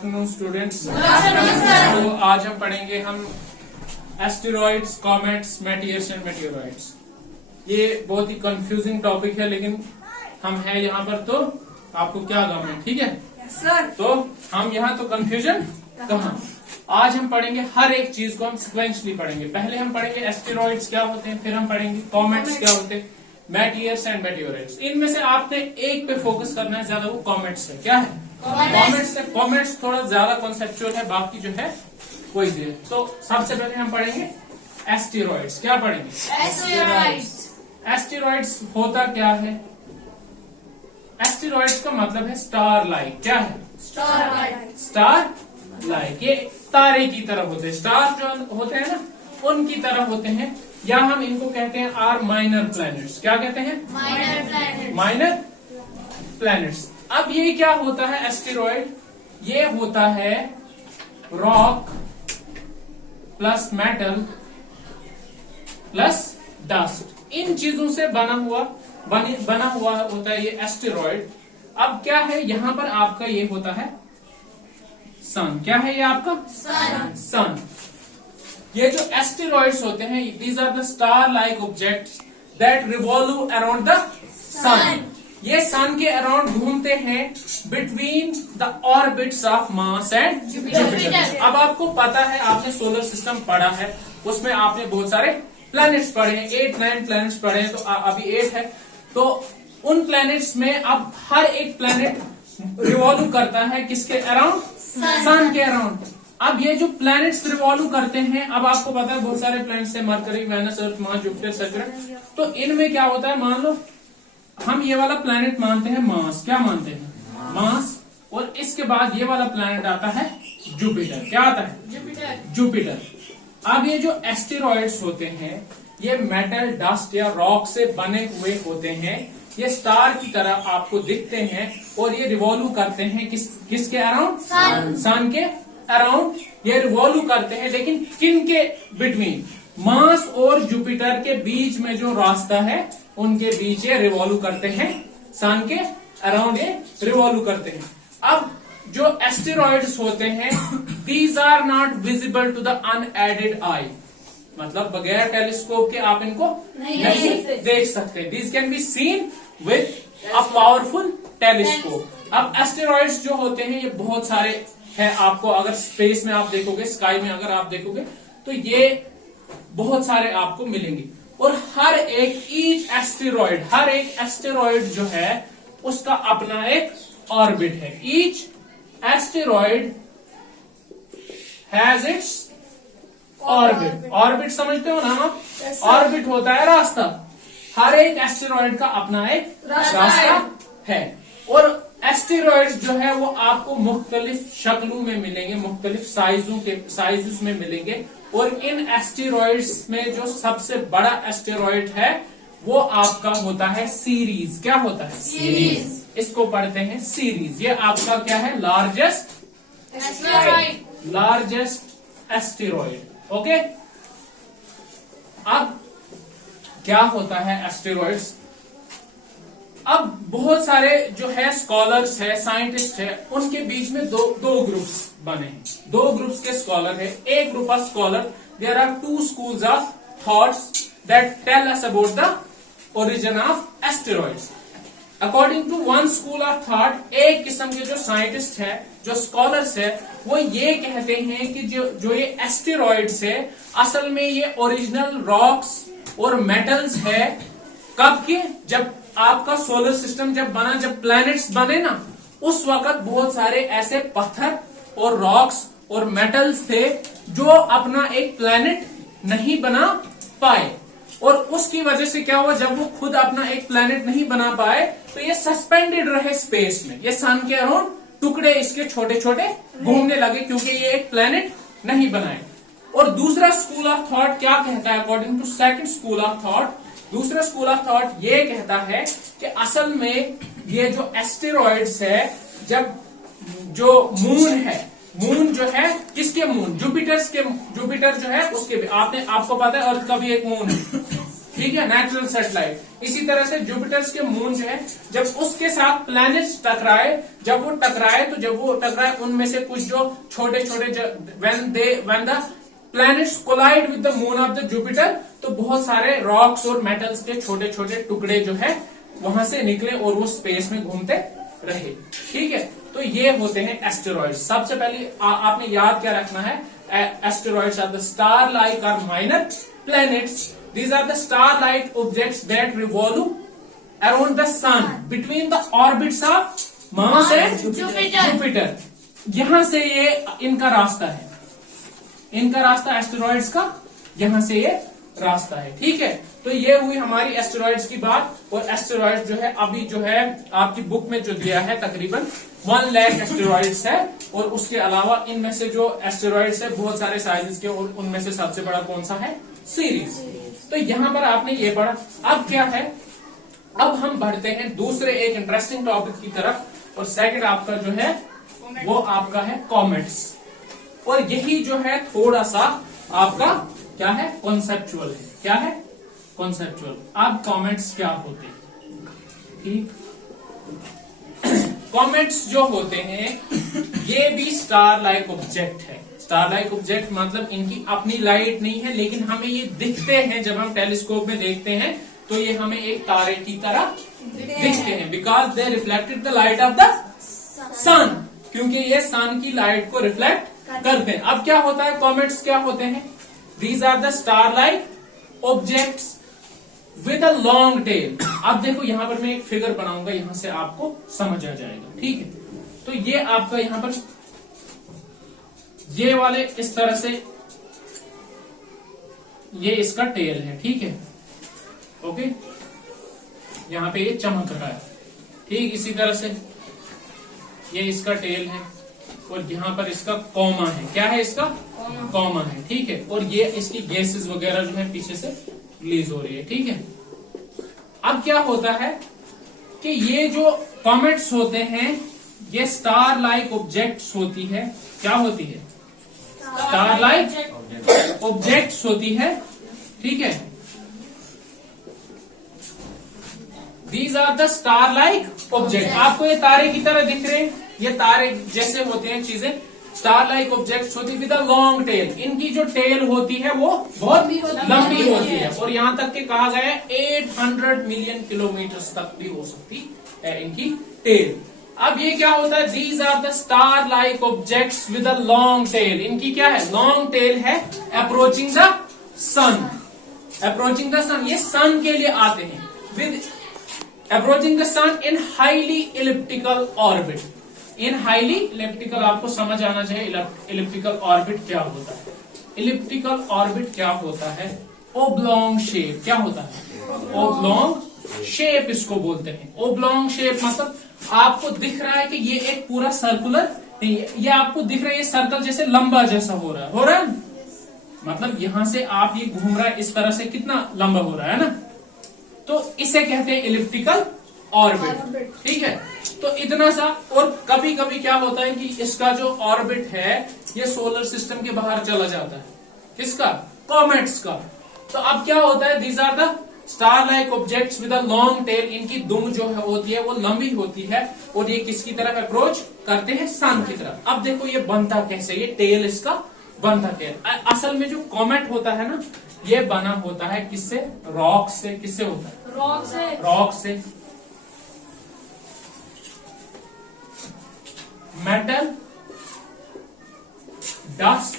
Afternoon students. तो आज हम पढ़ेंगे एस्टेरॉइड्स, कॉमेट्स, मेटियर्स एंड मेटियोराइड्स। ये बहुत ही कंफ्यूजिंग टॉपिक है, लेकिन हम हैं यहाँ पर तो आपको क्या गम है, ठीक है सर। तो हम यहाँ तो कंफ्यूजन कहाँ। आज हम पढ़ेंगे हर एक चीज को, हम सिक्वेंशली पढ़ेंगे। पहले हम पढ़ेंगे एस्टेरॉइड्स क्या होते हैं, फिर हम पढ़ेंगे कॉमेट्स क्या होते हैं, मेटियर्स एंड मेटियोराइड्स। इनमें से आपने एक पे फोकस करना है ज्यादा, वो कॉमेट्स है। क्या है? कॉमेट्स है। कॉमेट्स थोड़ा ज्यादा कॉन्सेप्चुअल है, बाकी जो है कोई भी है। तो सबसे पहले हम पढ़ेंगे एस्टेरॉइड्स। क्या पढ़ेंगे? एस्टेरॉइड्स होता क्या है? एस्टेरॉइड्स का मतलब है स्टार लाइक। क्या है? Star like. ये तारे की तरह होते हैं। स्टार जो होते हैं ना, उनकी तरह होते हैं, या हम इनको कहते हैं आर माइनर प्लैनेट्स। क्या कहते हैं? Minor planets. अब ये क्या होता है एस्टेरॉइड? ये होता है rock plus metal plus dust. इन चीजों से बना हुआ होता है ये एस्टेरॉइड। अब क्या है, यहां पर आपका ये होता है सन। क्या है ये आपका? सन। ये जो एस्टेरॉइड्स होते हैं, these are the star like objects that revolve around the sun. ये सन के अराउंड घूमते हैं between the orbits of Mars and Jupiter. अब आपको पता है, आपने सोलर सिस्टम पढ़ा है, उसमें आपने बहुत सारे प्लैनेट्स पढ़े हैं, 8-9 प्लैनेट्स पढ़े हैं, तो अभी 8 है। तो उन प्लैनेट्स में अब हर एक प्लैनेट रिवॉल्व करता है किसके अराउंड? सन के अराउंड। अब ये जो प्लैनेट्स रिवॉल्व करते हैं, अब आपको पता है बहुत सारे प्लैनेट्स हैं, मरकरी, वेनस, अर्थ, मार्स, जुपिटर, सैटर्न। तो इनमें क्या होता है, मान लो हम ये वाला प्लैनेट मानते हैं मार्स। क्या मानते हैं? मार्स। और इसके बाद ये वाला प्लैनेट आता है जुपिटर। क्या आता है? जुपिटर। अब ये जो एस्टेरॉइड्स होते हैं, ये मेटल, डस्ट या रॉक से बने हुए होते हैं। ये स्टार की तरह आपको दिखते हैं और ये रिवॉल्व करते हैं किसके अराउंड? सन के अराउंड ये रिवॉल्व करते हैं, लेकिन किन के बिटवीन? मार्स और जुपिटर के बीच में जो रास्ता है, उनके बीच ये रिवॉल्व करते हैं, सन के अराउंड ये रिवॉल्व करते हैं। अब जो एस्टेरॉइड्स होते हैं, these are not visible to the unaided eye. मतलब बगैर टेलीस्कोप के आप इनको नहीं देख सकते। These can be seen with a powerful telescope. अब एस्टेरॉइड्स जो होते हैं, ये बहुत सारे है। आपको अगर स्पेस में आप देखोगे, स्काई में अगर आप देखोगे, तो ये बहुत सारे आपको मिलेंगे। और हर एक एस्टेरॉइड जो है, उसका अपना एक ऑर्बिट है। Each asteroid has its orbit. Orbit समझते हो ना आप? ऑर्बिट होता है रास्ता। हर एक एस्टेरॉइड का अपना एक रास्ता है। और एस्टेरॉइड्स जो है वो आपको मुख्तलिफ शक्लों में मिलेंगे, मुख्तलिफ साइजेस में मिलेंगे। और इन एस्टेरॉइड्स में जो सबसे बड़ा एस्टेरॉइड है, वो आपका होता है सीरीज। क्या होता है? सीरीज। इसको पढ़ते हैं सीरीज। ये आपका क्या है? Largest asteroid. ओके। अब क्या होता है एस्टेरॉइड्स? अब बहुत सारे जो है स्कॉलर्स है, साइंटिस्ट है, उनके बीच में दो ग्रुप्स बने हैं। दो ग्रुप्स के स्कॉलर है। एक group of scholar, there are 2 schools of thoughts that tell us about the origin of asteroids. According to one school of thought, एक किस्म के जो साइंटिस्ट है, जो स्कॉलर्स है, वो ये कहते हैं कि जो ये एस्टेरॉइड्स है, असल में ये ओरिजिनल रॉक्स और मेटल्स है। कब के? जब आपका सोलर सिस्टम जब प्लैनेट्स बने ना, उस वक्त बहुत सारे ऐसे पत्थर और रॉक्स और मेटल्स थे जो अपना एक प्लैनेट नहीं बना पाए। और उसकी वजह से क्या हुआ, जब वो खुद अपना एक प्लैनेट नहीं बना पाए, तो ये सस्पेंडेड रहे स्पेस में। ये सन के अराउंड टुकड़े इसके छोटे छोटे घूमने लगे, क्योंकि ये एक प्लैनेट नहीं बनाए। और दूसरा स्कूल ऑफ थॉट क्या कहता है? According to second school of thought, दूसरा स्कूल ऑफ थॉट ये कहता है कि असल में ये जो एस्टेरॉइड्स है, जब जो मून जो है, किसके मून? जुपिटर जो है उसके भी। आपको पता है अर्थ का भी एक मून है। ठीक है, नेचुरल सैटेलाइट। इसी तरह से जुपिटर के मून जो है, जब उसके साथ प्लैनेट्स टकराए, जब वो टकराए उनमें से कुछ जो छोटे छोटे when the planets collide with the moon of the Jupiter, तो बहुत सारे रॉक्स और मेटल्स के छोटे छोटे टुकड़े जो है वहां से निकले और वो स्पेस में घूमते रहे। ठीक है, तो ये होते हैं एस्टेरॉइड्स। सबसे पहले आपने याद क्या रखना है, asteroids are the star like or minor planets. These are the star-like objects that revolve around the sun between the orbits of Mars and Jupiter. यहां से ये इनका रास्ता है, इनका रास्ता एस्टेरॉइड्स का यहां से ये रास्ता है। ठीक है, तो ये हुई हमारी एस्टेरॉइड्स की बात। और एस्टेरॉइड्स जो है अभी जो है आपकी बुक में जो दिया है तकरीबन 1 लाख एस्टेरॉइड्स है। और उसके अलावा इनमें से जो एस्टेरॉइड्स है बहुत सारे साइजेस के, और उनमें से सबसे बड़ा कौन सा है, सीरीज। तो यहां पर आपने ये पढ़ा। अब क्या है, अब हम बढ़ते हैं दूसरे एक इंटरेस्टिंग टॉपिक की तरफ, और सेकंड आपका जो है वो आपका है कॉमेट्स। और यही जो है थोड़ा सा आपका क्या है, कॉन्सेप्चुअल है। क्या है, कॉन्सेप्चुअल। अब कॉमेट्स क्या होते हैं, ठीक। कॉमेट्स जो होते हैं ये भी स्टार लाइक ऑब्जेक्ट है। स्टार लाइक ऑब्जेक्ट मतलब इनकी अपनी लाइट नहीं है, लेकिन हमें ये दिखते हैं। जब हम टेलीस्कोप में देखते हैं तो ये हमें एक तारे की तरह दिखते हैं, because they reflected the light of the sun, क्योंकि ये सन की लाइट को रिफ्लेक्ट करते हैं। अब क्या होता है, कॉमेट्स क्या होते हैं, these are the star like objects with a long tail. अब देखो यहां पर मैं एक फिगर बनाऊंगा, यहां से आपको समझ आ जाएगा। ठीक है, तो ये आपका यहां पर ये वाले इस तरह से ये इसका टेल है। ठीक है, ओके, यहां पे ये चमक रहा है। ठीक, इसी तरह से ये इसका टेल है, और यहां पर इसका कॉमा है। क्या है, इसका कॉमा है। ठीक है, और ये इसकी गैसेस वगैरह जो है पीछे से रिलीज हो रही है। ठीक है, अब क्या होता है कि ये जो कॉमेट्स होते हैं ये स्टार लाइक ऑब्जेक्ट्स होती है। क्या होती है, स्टार लाइक ऑब्जेक्ट्स होती है। ठीक है, these are the star like object. आपको ये तारे की तरह दिख रहे हैं, ये तारे जैसे होते हैं चीजें। स्टार लाइक ऑब्जेक्ट्स होती है विद अ लॉन्ग टेल। इनकी जो टेल होती है वो बहुत लंबी होती है, और यहां तक के कहा गया है 800 मिलियन किलोमीटर तक भी हो सकती है इनकी टेल। अब ये क्या होता है, these are the star like objects with a long tail. इनकी क्या है, लॉन्ग टेल है, approaching the sun. Approaching the sun, ये सन के लिए आते हैं। With approaching the sun in highly elliptical orbit. In highly elliptical, आपको समझ आना चाहिए इलिप्टिकल ऑर्बिट क्या होता है। इलिप्टिकल ऑर्बिट क्या होता है, ओब्लॉन्ग शेप। क्या होता है, ओब्लॉन्ग शेप इसको बोलते हैं। ओब्लॉन्ग शेप मतलब आपको दिख रहा है कि ये एक पूरा सर्कुलर, ये आपको दिख रहा है ये सर्कल जैसे लंबा जैसा हो रहा है मतलब यहां से आप ये घूम रहा है इस तरह से, कितना लंबा हो रहा है ना, तो इसे कहते हैं इलिप्टिकल ऑर्बिट। ठीक है, तो इतना सा। और कभी कभी क्या होता है कि इसका जो ऑर्बिट है ये सोलर सिस्टम के बाहर चला जाता है। किसका, कॉमेट्स का। तो अब क्या होता है, these are the star like objects with a long tail. इनकी दुम जो है होती है वो लंबी होती है, और ये किसकी तरफ अप्रोच करते हैं, सन की तरफ। अब देखो ये बनता कैसे, ये टेल इसका बनता कैसे। असल में जो कॉमेट होता है ना, ये बना होता है किससे, रॉक से। किससे होता है, रॉक से। Metal, dust,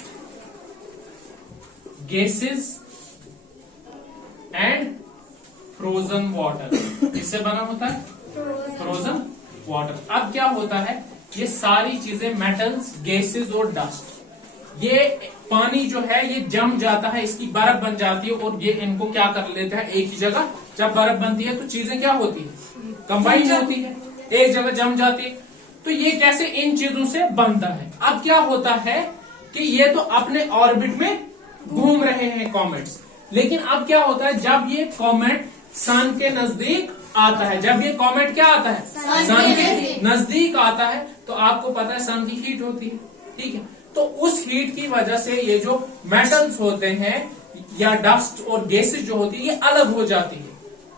gases and frozen water, इससे बना होता है फ्रोजन वाटर। अब क्या होता है, ये सारी चीजें मेटल्स, गैसेस और डस्ट, ये पानी जो है ये जम जाता है, इसकी बर्फ बन जाती है, और ये इनको क्या कर लेता है एक ही जगह। जब बर्फ बनती है तो चीजें क्या होती है, कंबाइन होती है, एक जगह जम जाती है। तो ये कैसे इन चीजों से बनता है। अब क्या होता है कि ये तो अपने ऑर्बिट में घूम रहे हैं कॉमेट्स, लेकिन अब क्या होता है, जब ये कॉमेट सन के नजदीक आता है, जब ये कॉमेट क्या आता है, सन के नजदीक आता है, तो आपको पता है सन की हीट होती है। ठीक है, तो उस हीट की वजह से ये जो मेटल्स होते हैं या डस्ट और गैसेस जो होती है ये अलग हो जाती है,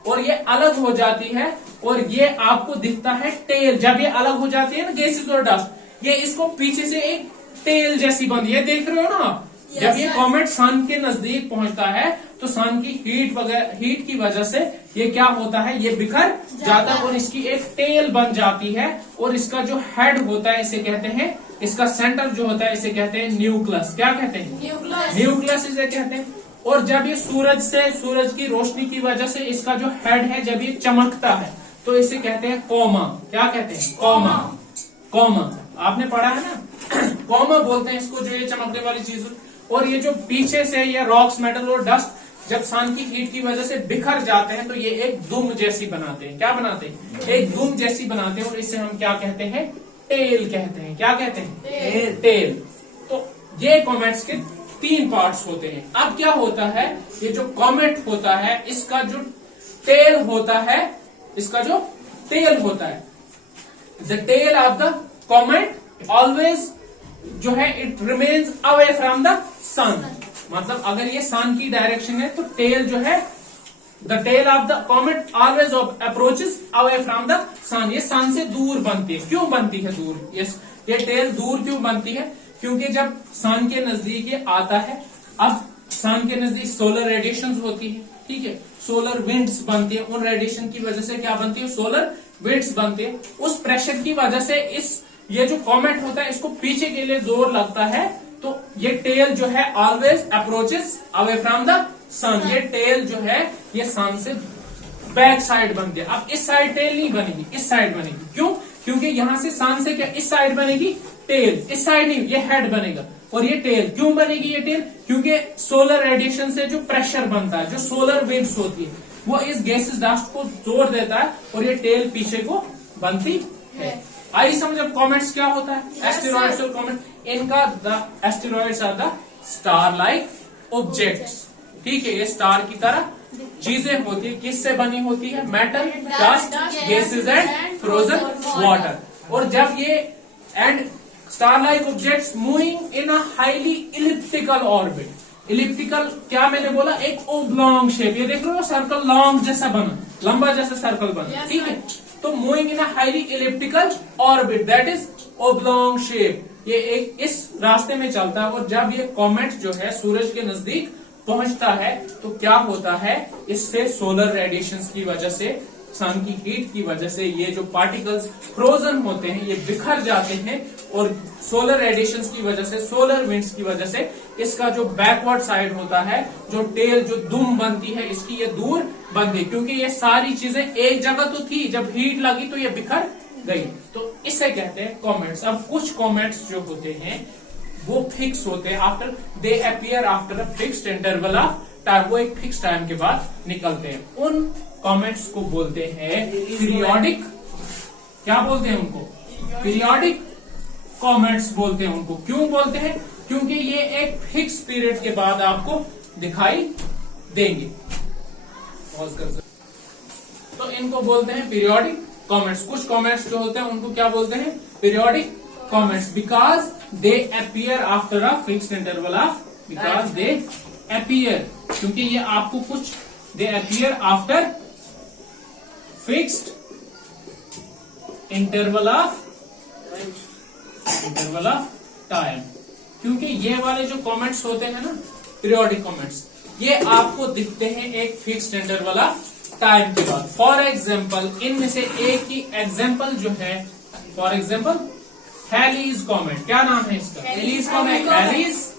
और ये अलग हो जाती है और ये आपको दिखता है टेल। जब ये अलग हो जाती है ना गैसेस और डस्ट, ये इसको पीछे से एक टेल जैसी बनती है, देख रहे हो ना आप। जब ये कॉमेट सन के नजदीक पहुंचता है तो सन की हीट की वजह से ये क्या होता है, ये बिखर जाता है और इसकी एक टेल बन जाती है, और इसका जो हेड होता है इसे कहते हैं, इसका सेंटर जो होता है इसे कहते हैं न्यूक्लियस। क्या कहते हैं? न्यूक्लियस इसे कहते हैं। और जब ये सूरज की रोशनी की वजह से इसका जो हेड है जब ये चमकता है तो इसे कहते हैं कॉमा। क्या कहते हैं? कॉमा। आपने पढ़ा है ना कॉमा बोलते हैं इसको, जो ये चमकने वाली चीज। और ये जो पीछे से ये रॉक्स, मेटल और डस्ट जब सन की हीट की वजह से बिखर जाते हैं तो ये एक दुम जैसी बनाते हैं। क्या बनाते हैं? एक दुम जैसी बनाते हैं, और इसे हम क्या कहते हैं? टेल कहते हैं। क्या कहते हैं? टेल। तो ये कॉमेट्स के 3 पार्ट्स होते हैं। अब क्या होता है, ये जो कॉमेट होता है इसका जो टेल होता है, the tail of the comet always जो है it remains away from the sun. मतलब अगर ये सन की डायरेक्शन है तो टेल जो है, the tail of the comet always approaches away from the sun. ये सन से दूर बनती है। क्यों बनती है दूर? ये टेल दूर क्यों बनती है? क्योंकि जब सन के नजदीक ये आता है, अब सन के नजदीक सोलर रेडिएशन होती है, ठीक है, सोलर विंड्स बनती है, उन रेडिएशन की वजह से क्या बनती है? सोलर विंड्स बनती है। उस प्रेशर की वजह से ये जो कॉमेट होता है इसको पीछे के लिए जोर लगता है, तो ये टेल जो है always approaches away from the sun. ये टेल जो है ये सन से बैक साइड बनती है। अब इस साइड टेल नहीं बनेगी, इस साइड बनेगी। क्यों? क्योंकि यहां से सन से क्या इस साइड बनेगी टेल, इस साइड नहीं, ये हेड बनेगा। और ये टेल क्यों बनेगी? ये टेल क्योंकि सोलर रेडिएशन से जो प्रेशर बनता है, जो सोलर विंड्स होती है, वो इस गैसेस डस्ट को जोर देता है और ये टेल पीछे को बनती है। आई समझ? अब कॉमेट्स क्या होता है? एस्टेरॉइड्स और कॉमेट, इनका the asteroids are the star like objects. ठीक है, ये स्टार की तरह चीजें होती है। किससे बनी होती है? Metal, dust, gases and frozen water. और जब ये and star like objects moving in a highly elliptical orbit. Elliptical क्या मैंने बोला? एक ओब्लॉन्ग शेप। ये देख रहे हो सर्कल लॉन्ग जैसा बना, लंबा जैसा सर्कल बना, ठीक है। तो moving in a highly elliptical orbit that is oblong shape, ये एक इस रास्ते में चलता है। और जब ये कॉमेट जो है सूरज के नजदीक पहुंचता है तो क्या होता है, इससे सोलर रेडिएशंस की वजह से, सन की हीट की वजह से ये जो पार्टिकल्स फ्रोजन होते हैं ये बिखर जाते हैं, और सोलर रेडिएशंस की वजह से, सोलर विंड्स की वजह से इसका जो बैकवर्ड साइड होता है, जो टेल, जो दुम बनती है इसकी, ये दूर बनती है। क्योंकि ये सारी चीजें एक जगह तो थी, जब हीट लगी तो ये बिखर गई। तो इसे कहते हैं कॉमेट्स। अब कुछ कॉमेट्स जो होते हैं वो फिक्स होते हैं, after they appear after a fixed interval of time, वो एक फिक्स टाइम के बाद निकलते हैं। उन कॉमेट्स को बोलते हैं पीरियोडिक। क्या बोलते हैं उनको? पीरियोडिक कॉमेट्स बोलते हैं उनको। क्यों बोलते हैं? क्योंकि ये एक फिक्स पीरियड के बाद आपको दिखाई देंगे। तो इनको बोलते हैं पीरियोडिक कॉमेट्स। कुछ कॉमेट्स जो होते हैं उनको क्या बोलते हैं? Periodic comets, because they appear after a fixed interval of, because they appear, क्योंकि ये आपको कुछ, दे appear after fixed interval of time. क्योंकि ये वाले जो कॉमेट्स होते हैं ना, पीरियोडिक कॉमेट्स, ये आपको दिखते हैं एक फिक्स्ड इंटरवल ऑफ टाइम के बाद। फॉर एग्जाम्पल, इनमें से एक ही एग्जाम्पल जो है, फॉर एग्जाम्पल हैलीज कॉमेट। क्या नाम है इसका? हैलीज कॉमेट। हैलीज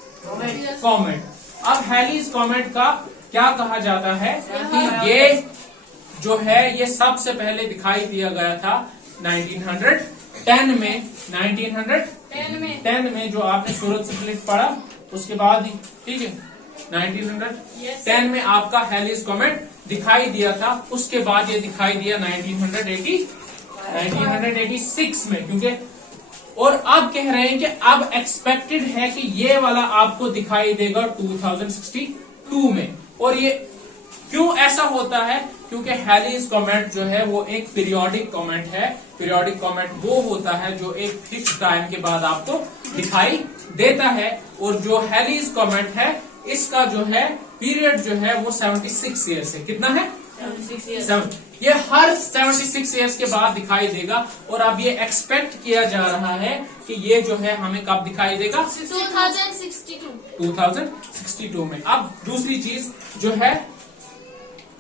कॉमेट। अब हैलीज कॉमेट का क्या कहा जाता है कि ये जो है ये सबसे पहले दिखाई दिया गया था 1910 में। 1910 में जो आपने सूरज स्प्लिट पढ़ा उसके बाद ही, ठीक है, 1910 में आपका हैलीज कॉमेट दिखाई दिया था। उसके बाद ये दिखाई दिया 1986 में, क्योंकि और अब कह रहे हैं कि अब एक्सपेक्टेड है कि ये वाला आपको दिखाई देगा 2062 में। और ये क्यों ऐसा होता है? क्योंकि हैलीज कॉमेट जो है वो एक पीरियोडिक कॉमेट है। पीरियोडिक कॉमेट वो होता है जो एक फिक्स टाइम के बाद आपको दिखाई देता है। और जो हैलीज कॉमेट है इसका जो है पीरियड जो है वो 76 ईयर्स है। कितना है? 76 years. 7। ये हर 76 ईयर्स के बाद दिखाई देगा और अब ये एक्सपेक्ट किया जा रहा है कि ये जो है हमें कब दिखाई देगा? 2062 में। अब दूसरी चीज जो है,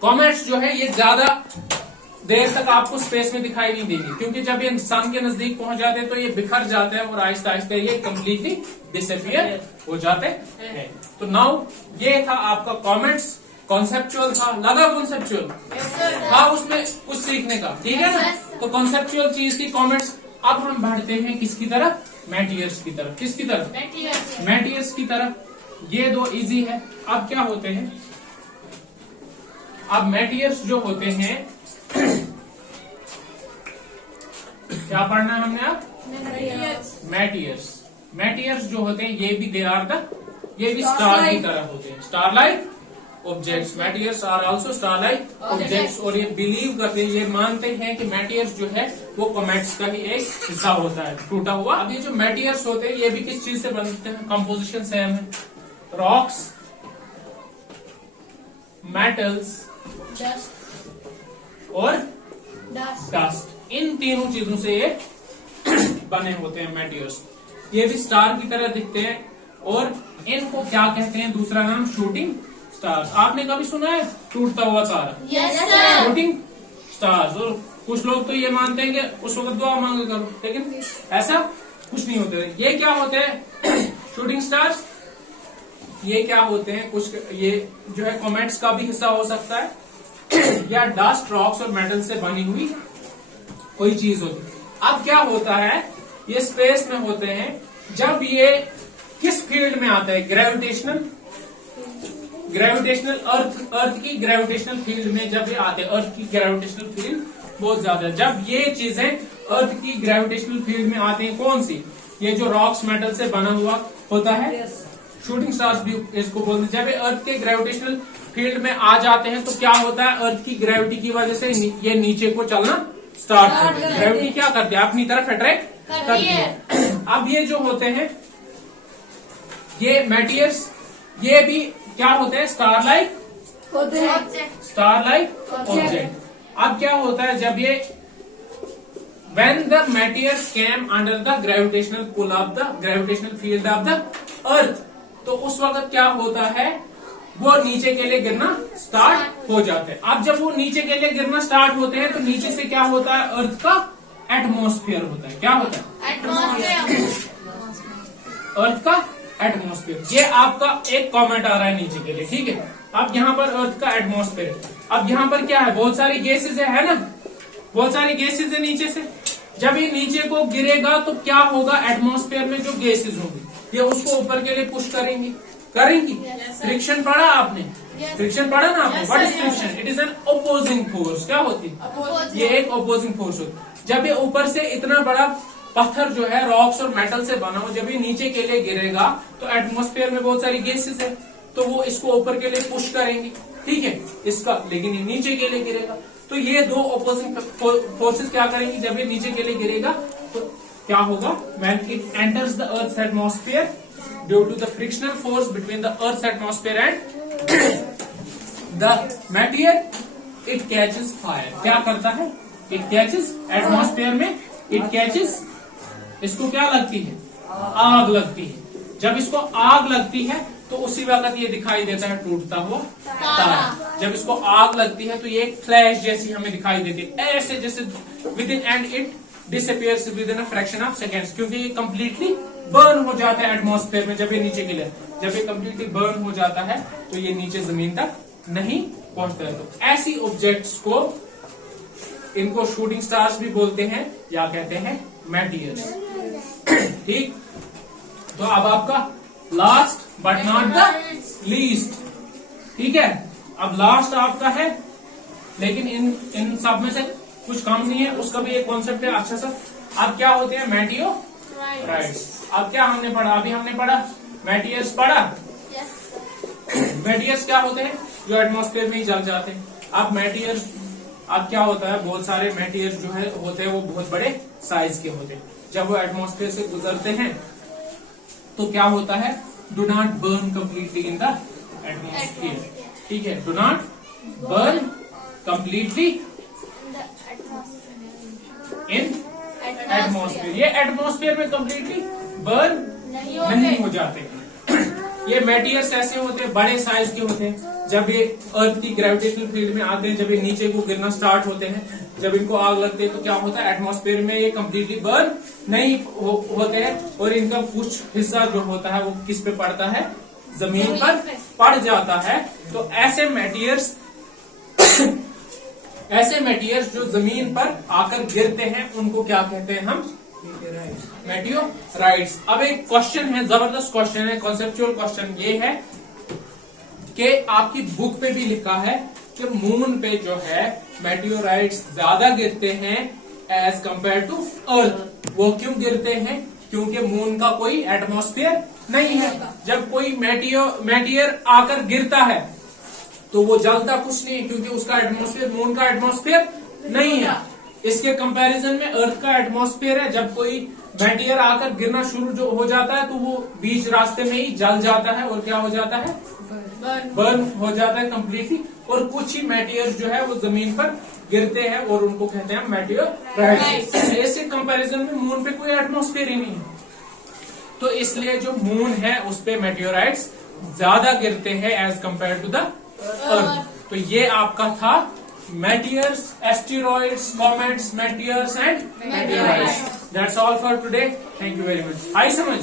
कॉमेट्स जो है ये ज्यादा देर तक आपको स्पेस में दिखाई नहीं देंगे, क्योंकि जब ये सन के नजदीक पहुंच जाते हैं तो ये बिखर जाते हैं और आहिस्ता आहिस्ता ये कम्प्लीटली डिसअपियर हो जाते हैं। तो नाउ ये था आपका कॉमेट्स। कॉन्सेप्चुअल था, लगा कॉन्सेप्चुअल था, उसमें कुछ सीखने का, ठीक है ना? तो कॉन्सेप्चुअल चीज थी कॉमेट्स। अब हम बढ़ते हैं किसकी तरफ? मेटियर्स की तरफ। किसकी तरफ? मेटियर्स की तरफ। ये दो इजी है। अब क्या होते हैं? अब मेटियर्स जो होते हैं क्या पढ़ना है हमने? अब मेटियर्स जो होते हैं ये भी ये भी स्टार की तरह होते हैं, star like objects. Meteors are also star like objects. और ये बिलीव करते हैं, ये मानते हैं कि मेटियर्स जो है वो कॉमेट्स का ही एक हिस्सा होता है, टूटा हुआ। अब ये जो मेटियर्स होते हैं ये भी किस चीज से बनते हैं? कंपोजिशन सेम है, रॉक्स, मेटल्स और डस्ट। इन तीनों चीजों से ये बने होते हैं मेटियर्स। ये भी स्टार की तरह दिखते हैं और इनको क्या कहते हैं? दूसरा नाम शूटिंग स्टार्स। आपने कभी सुना है टूटता हुआ तारा? Yes, sir. Shooting stars. और कुछ लोग तो ये मानते हैं कि उस वक्त दुआ मांगा करो, लेकिन ऐसा कुछ नहीं होता है। ये क्या होते हैं शूटिंग स्टार्स? ये क्या होते हैं? कुछ ये जो है कॉमेट्स का भी हिस्सा हो सकता है या डस्ट, रॉक्स और मेटल से बनी हुई कोई चीज होती है। अब क्या होता है? ये स्पेस में होते हैं। जब ये किस फील्ड में आता है? ग्रेविटेशनल अर्थ की ग्रेविटेशनल फील्ड में जब ये आते हैं। अर्थ की ग्रेविटेशनल फील्ड बहुत ज्यादा है। जब ये चीजें अर्थ की ग्रेविटेशनल फील्ड में आती हैं, कौन सी? ये जो रॉक्स मेटल से बना हुआ होता है, शूटिंग स्टार्स भी इसको बोलते हैं। जब ये अर्थ के ग्रेविटेशनल फील्ड में आ जाते हैं तो क्या होता है? अर्थ की ग्रेविटी की वजह से ये नीचे को चलना स्टार्ट करते हैं। ग्रेविटी क्या करती है? अपनी तरफ अट्रैक्ट करती है। अब ये जो होते हैं ये मेटियर्स, ये भी क्या होते हैं? Star like object. अब क्या होता है? जब ये when the meteors came under the gravitational pull of the gravitational field of the earth, तो उस वक्त क्या होता है? वो नीचे के लिए गिरना स्टार्ट हो जाते हैं। अब जब वो नीचे के लिए गिरना स्टार्ट होते हैं तो नीचे से क्या होता है? अर्थ का एटमॉस्फेयर होता है। क्या होता है? अर्थ का एटमॉस्फेयर। ये आपका एक कॉमेंट आ रहा है नीचे के लिए, ठीक है? अब यहाँ पर अर्थ का एटमॉस्फेयर। अब यहाँ पर क्या है? बहुत सारी गैसेज है ना, बहुत सारी गैसेज है नीचे से। जब ये नीचे को गिरेगा तो क्या होगा? एटमॉस्फेयर में जो गैसेज होंगी ये उसको ऊपर के लिए पुश करेंगी। फ्रिक्शन पढ़ा आपने? फ्रिक्शन पढ़ा ना आपने? What is friction? It is an opposing force. क्या होती है? ये एक ओपोजिंग फोर्स होती है। जब ये ऊपर से इतना बड़ा पत्थर जो है रॉक्स और मेटल से बना हो, जब ये नीचे के लिए गिरेगा तो एटमॉस्फेयर में बहुत सारी गैसेस है तो वो इसको ऊपर के लिए पुश करेंगी, ठीक है? इसका, लेकिन ये नीचे के लिए गिरेगा तो ये दो ऑपोजिंग फोर्सेस क्या करेंगी? जब ये नीचे के लिए गिरेगा तो क्या होगा? When it enters the earth's atmosphere due to the frictional force between the earth's atmosphere and the material, it catches fire. क्या करता है? इट कैचेस, एटमॉस्फेयर में इट कैचेस, इसको क्या लगती है? आग लगती है। जब इसको आग लगती है तो उसी वक्त ये दिखाई देता है टूटता हुआ तारा। जब इसको आग लगती है तो ये एक फ्लैश जैसी हमें दिखाई देती है, ऐसे जैसे with in, and it disappears with in a fraction of seconds, क्योंकि ये कंप्लीटली बर्न हो जाता है एटमॉस्फेयर में। जब ये नीचे के लिए, जब ये कंप्लीटली बर्न हो जाता है तो ये नीचे जमीन तक नहीं पहुंचता है। तो ऐसी ऑब्जेक्ट्स को, इनको शूटिंग स्टार्स भी बोलते हैं या कहते हैं मेटियर्स, ठीक? तो अब आपका last but not the least, ठीक है? अब लास्ट आपका है, लेकिन इन सब में से कुछ कम नहीं है, उसका भी एक कॉन्सेप्ट है अच्छा सा। अब क्या होते हैं? मेटियोराइट्स। अब क्या हमने पढ़ा? अभी हमने पढ़ा मेटियर्स पढ़ा। मेटियर्स क्या होते हैं? जो एटमॉस्फेयर में ही जल जाते हैं। अब मेटियर्स, अब क्या होता है? बहुत सारे मेटियर्स जो है होते हैं वो बहुत बड़े साइज के होते हैं। जब वो एटमॉस्फेयर से गुजरते हैं तो क्या होता है? Do not burn completely in the atmosphere, ठीक है। Do not burn completely in atmosphere, ये एटमॉस्फेयर में कंप्लीटली बर्न नहीं हो जाते। ये मेटीरियल्स ऐसे होते हैं, बड़े साइज के होते हैं, जब ये अर्थ की ग्रेविटेशनल फील्ड में आते हैं, जब ये नीचे को गिरना स्टार्ट होते हैं, जब इनको आग लगती है तो क्या होता है, एटमॉस्फेयर में ये कंप्लीटली बर्न नहीं होते हैं और इनका कुछ हिस्सा जो होता है वो किस पे पड़ता है, जमीन पर पड़ जाता है। तो ऐसे मेटीरियल्स जो जमीन पर आकर गिरते हैं उनको क्या कहते हैं हम, मेटियोराइट्स। अब एक क्वेश्चन है, जबरदस्त क्वेश्चन है, कॉन्सेप्चुअल क्वेश्चन ये है कि आपकी बुक पे भी लिखा है कि मून पे जो है मेटियोराइट्स ज्यादा गिरते हैं एज कंपेयर टू अर्थ। वो क्यों गिरते हैं, क्योंकि मून का कोई एटमॉस्फेयर नहीं है। जब कोई मेटियर आकर गिरता है तो वो जलता कुछ नहीं है, क्योंकि उसका एटमॉस्फेयर, मून का एटमॉस्फेयर नहीं है। इसके कंपैरिजन में अर्थ का एटमॉस्फेयर है। जब कोई मेटियर आकर गिरना शुरू जो हो जाता है तो वो बीच रास्ते में ही जल जाता है और क्या हो जाता है, बर्न हो जाता है कंप्लीटली। और कुछ ही मेटियर्स जो है वो जमीन पर गिरते हैं और उनको कहते हैं मेटियोराइट्स। ऐसे कंपैरिजन में मून पे कोई एटमॉस्फेयर ही नहीं है, तो इसलिए जो मून है उस पे मेटियोराइट्स ज्यादा गिरते हैं as compare to the earth. तो ये आपका था meteors, asteroids, comets, meteors and meteorites. That's all for today. Thank you very much. आई समझ